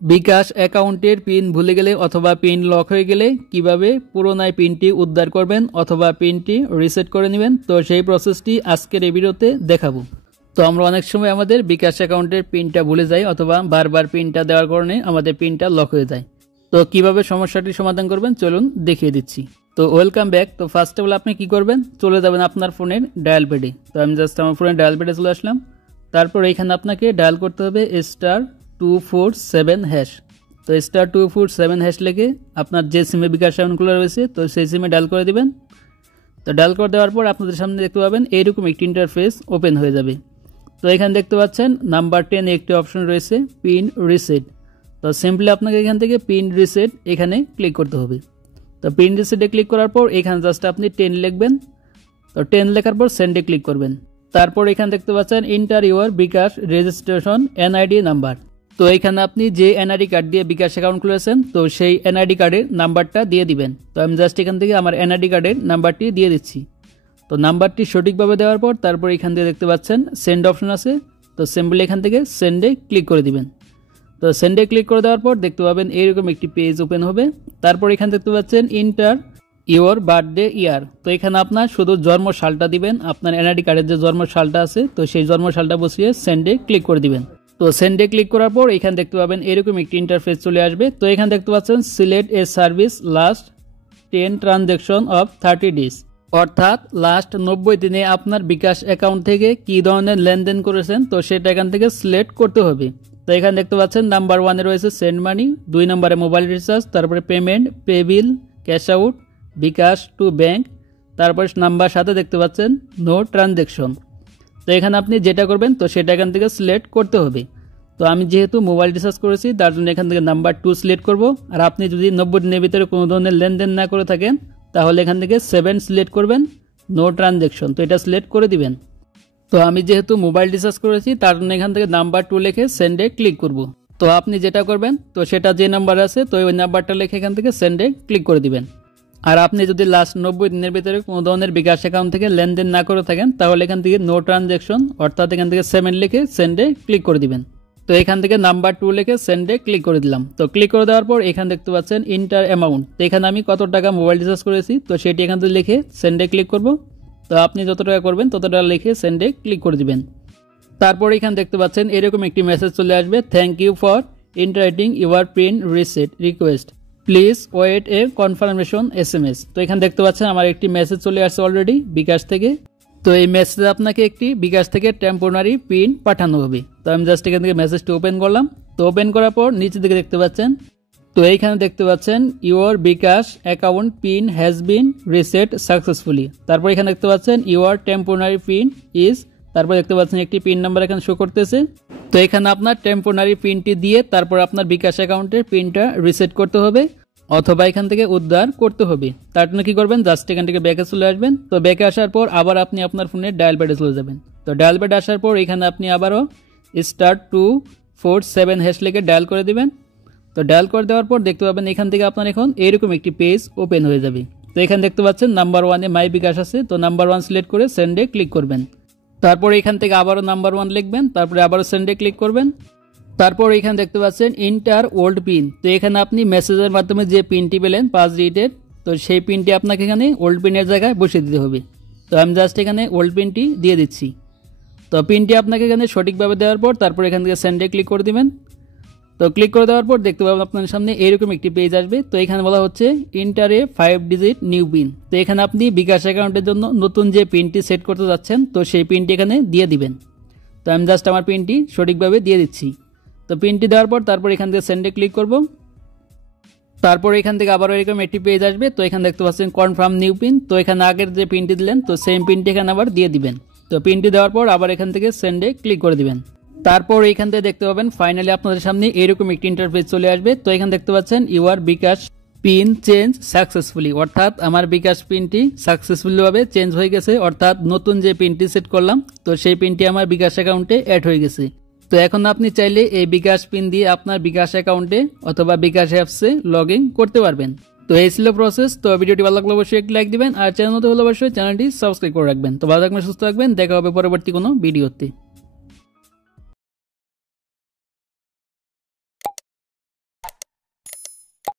বিকাশ অ্যাকাউন্টের পিন ভুলে গেলে অথবা পিন লক হয়ে গেলে কিভাবে পুরোনায় পিনটি উদ্ধার করবেন অথবা পিনটি রিসেট করে নেবেন, তো সেই প্রসেসটি আজকের এই ভিডিওতে দেখাবো। তো আমরা অনেক সময় আমাদের বিকাশ অ্যাকাউন্টের পিনটা ভুলে যাই অথবা বারবার পিনটা দেওয়ার কারণে আমাদের পিনটা লক হয়ে যায়। তো কিভাবে সমস্যাটি সমাধান করবেন চলুন দেখিয়ে দিচ্ছি। তো ওয়েলকাম ব্যাক। তো ফার্স্ট অফ অল আপনি কি করবেন, চলে যাবেন আপনার ফোনের ডায়াল প্যাডে। তো আমি জাস্ট আমার ফোনের ডায়াল প্যাডে চলে আসলাম। তারপর এইখানে আপনাকে ডায়াল করতে হবে *247#। তো *247# লিখে আপনার যে সিমে বিকাশ অ্যাকাউন্টগুলো রয়েছে তো সেই সিমে ডায়াল করে দিবেন। তো ডায়াল করে দেওয়ার পর আপনাদের সামনে দেখতে পাবেন এইরকম একটি ইন্টারফেস ওপেন হয়ে যাবে। তো এখানে দেখতে পাচ্ছেন নাম্বার 10 একটি অপশন রয়েছে পিন রিসেট। তো সিম্পলি আপনাকে এখান থেকে পিন রিসেট এখানে ক্লিক করতে হবে। তো পিন রিসেটে ক্লিক করার পর এখানে জাস্ট আপনি 10 লিখবেন। তো 10 লেখার পর সেন্ডে ক্লিক করবেন। তারপর এখানে দেখতে পাচ্ছেন enter your bKash registration NID number. তো এখানে আপনি যে এনআইডি কার্ড দিয়ে বিকাশ অ্যাকাউন্ট খুলেছেন তো সেই এনআইডি কার্ডের নাম্বারটা দিয়ে দিবেন। তো আমি জাস্ট এখান থেকে আমার এনআইডি কার্ডের নাম্বারটি দিয়ে দিচ্ছি। তো নাম্বারটি সঠিকভাবে দেওয়ার পর তারপর এখান থেকে দেখতে পাচ্ছেন সেন্ড অপশন আছে। তো সিম্পলি এখান থেকে সেন্ডে ক্লিক করে দিবেন। তো সেন্ডে ক্লিক করে দেওয়ার পর দেখতে পাবেন এইরকম একটি পেজ ওপেন হবে। তারপর এখানে দেখতে পাচ্ছেন ইন্টার ইওর বার্থডে ইয়ার। তো এখানে আপনার শুধু জন্ম সালটা দিবেন, আপনার এনআইডি কার্ডের যে জন্ম সালটা আছে তো সেই জন্ম সালটা বসিয়ে সেন্ডে ক্লিক করে দিবেন। তো সেন্ডে ক্লিক করার পর এখানে দেখতে পাবেন এরকম একটি ইন্টারফেস চলে আসবে। তো এখানে দেখতে পাচ্ছেন select a service last 10 transaction of 30 days, অর্থাৎ লাস্ট 90 দিনে আপনার বিকাশ অ্যাকাউন্ট থেকে কি ধরনের লেনদেন করেছেন তো সেটা এখান থেকে সিলেক্ট করতে হবে। তো এখানে দেখতে পাচ্ছেন নাম্বার 1-এ রয়েছে সেন্ড মানি, 2 নম্বরে মোবাইল রিচার্জ, তারপরে payment, pay bill, cash out, bKash to bank, তারপর নাম্বার 7-এ দেখতে পাচ্ছেন নো ট্রানজ্যাকশন। তো এখানে আপনি যেটা করবেন তো সেটা এখান থেকে সিলেক্ট করতে হবে। তো আমি যেহেতু মোবাইল রিচার্জ করেছি তার জন্য এখান থেকে নাম্বার 2 সিলেক্ট করব। আর আপনি যদি 90 দিনের ভিতরে কোনো ধরনের লেনদেন না করে থাকেন তাহলে এখান থেকে 7 সিলেক্ট করবেন, নো ট্রানজ্যাকশন। তো এটা সিলেক্ট করে দিবেন। তো আমি যেহেতু মোবাইল রিচার্জ করেছি তার জন্য এখান থেকে নাম্বার 2 লিখে সেন্ডে ক্লিক করব। তো আপনি যেটা করবেন তো সেটা যে নাম্বার আছে তো ওই নাম্বারটা লিখে এখান থেকে সেন্ডে ক্লিক করে দিবেন। আর আপনি যদি লাস্ট 90 দিনের ভিতরে কোনো ধরনের বিকাশ অ্যাকাউন্ট থেকে লেনদেন না করে থাকেন তাহলে এখান থেকে নো ট্রানজ্যাকশন অর্থাৎ এখান থেকে 7 লিখে সেন্ডে ক্লিক করে দিবেন। তো এখান থেকে নাম্বার 2 লিখে সেন্ডে ক্লিক করে দিলাম। তো ক্লিক করে দেওয়ার পর এখানে দেখতে পাচ্ছেন ইন্টার অ্যামাউন্ট। তো এখানে আমি কত টাকা মোবাইল রিচার্জ করেছি তো সেটি এখান থেকে লিখে সেন্ডে ক্লিক করব। তো আপনি যত টাকা করবেন তত টাকা লিখে সেন্ডে ক্লিক করে দিবেন। তারপর এখানে দেখতে পাচ্ছেন এরকম একটি মেসেজ চলে আসবে, থ্যাংক ইউ ফর ইন্টারেটিং your PIN reset request, please wait a confirmation SMS। তো এখানে দেখতে পাচ্ছেন আমার একটি মেসেজ চলে আসছে অলরেডি বিকাশ থেকে। তো এই মেসেজে আপনাকে একটি বিকাশ থেকে টেম্পোরারি পিন পাঠানো হবে। তো আমি জাস্ট এখান থেকে মেসেজটি ওপেন করলাম। তো ওপেন করার পর নিচের দিকে দেখতে পাচ্ছেন তো এইখানে দেখতে পাচ্ছেন your bKash account PIN has been reset successfully. তারপর এখানে দেখতে পাচ্ছেন ইউর টেম্পোরারি পিন ইজ, তারপর দেখতে পাচ্ছেন একটি পিন নাম্বার এখানে শো করতেছে। তো এখানে আপনার টেম্পোরারি পিনটি দিয়ে তারপর আপনার বিকাশ অ্যাকাউন্টের পিনটা রিসেট করতে হবে অথবা এখান থেকে উদ্ধার করতে হবে। তার জন্য কি করবেন, জাস্ট এখান থেকে ব্যাকে চলে আসবেন। তো ব্যাকে আসার পর আবার আপনি আপনার ফোনের ডায়াল প্যাডে চলে যাবেন। তো ডায়াল প্যাডে আসার পর এখানে আপনি আবারও *247# লিখে ডায়াল করে দিবেন। তো ডায়াল করে দেওয়ার পর দেখতে পাবেন এখান থেকে আপনার এখন এরকম একটি পেজ ওপেন হয়ে যাবে। তো এখানে দেখতে পাচ্ছেন নাম্বার 1-এ মাই বিকাশ আছে। তো নাম্বার 1 সিলেক্ট করে সেন্ডে ক্লিক করবেন। তারপর এখান থেকে আবারও নাম্বার 1 লিখবেন, তারপরে আবারও সেন্ডে ক্লিক করবেন। তারপর এখানে দেখতে পাচ্ছেন ইন্টার ওল্ড পিন। তো এখানে আপনি মেসেজের মাধ্যমে যে পিনটি পেলেন 5 ডিজিটের তো সেই পিনটি আপনাকে এখানে ওল্ড পিনের জায়গায় বসিয়ে দিতে হবে। তো আমি জাস্ট এখানে ওল্ড পিনটি দিয়ে দিচ্ছি। তো পিনটি আপনাকে এখানে সঠিকভাবে দেওয়ার পর তারপর এখান থেকে সেন্ডে ক্লিক করে দিবেন। তো ক্লিক করে দেওয়ার পর দেখতে পাবেন আপনার সামনে এরকম একটি পেজ আসবে। তো এখানে বলা হচ্ছে ইন্টার এ 5 ডিজিট নিউ পিন। তো এখানে আপনি বিকাশ অ্যাকাউন্টের জন্য নতুন যে পিনটি সেট করতে যাচ্ছেন তো সেই পিনটি এখানে দিয়ে দিবেন। তো আমি জাস্ট আমার পিনটি সঠিকভাবে দিয়ে দিচ্ছি। তো পিনটি দেওয়ার পর তারপর এখান থেকে সেন্ডে ক্লিক করব। তারপর এখান থেকে আবার এরকম একটি পেজ আসবে। তো এখানে দেখতে পাচ্ছেন কনফার্ম নিউ পিন। তো এখানে আগের যে পিনটি দিলেন তো সেম পিনটি এখানে আবার দিয়ে দিবেন। তো পিনটি দেওয়ার পর আবার এখান থেকে সেন্ডে ক্লিক করে দিবেন। তারপর এইখান থেকে দেখতে পাবেন ফাইনালি আপনাদের সামনে এরকম একটি ইন্টারফেস চলে আসবে। তো এখানে দেখতে পাচ্ছেন your bKash PIN change successfully, অর্থাৎ আমার বিকাশ পিনটি সাকসেসফুলি ভাবে চেঞ্জ হয়ে গেছে, অর্থাৎ নতুন যে পিনটি সেট করলাম তো সেই পিনটি আমার বিকাশ অ্যাকাউন্টে অ্যাড হয়ে গেছে। তো এখন আপনি চাইলে এই বিকাশ পিন দিয়ে আপনার বিকাশ অ্যাকাউন্টে অথবা বিকাশ অ্যাপসে লগ ইন করতে পারবেন। তো এই ছিল প্রসেস। তো ভিডিওটি ভালো লাগলে অবশ্যই একটি লাইক দিবেন আর চ্যানেল নতুন হলে অবশ্যই চ্যানেলটি সাবস্ক্রাইব করে রাখবেন। তো ভালো থাকবেন, সুস্থ থাকবেন, দেখা হবে পরবর্তী কোনো ভিডিওতে।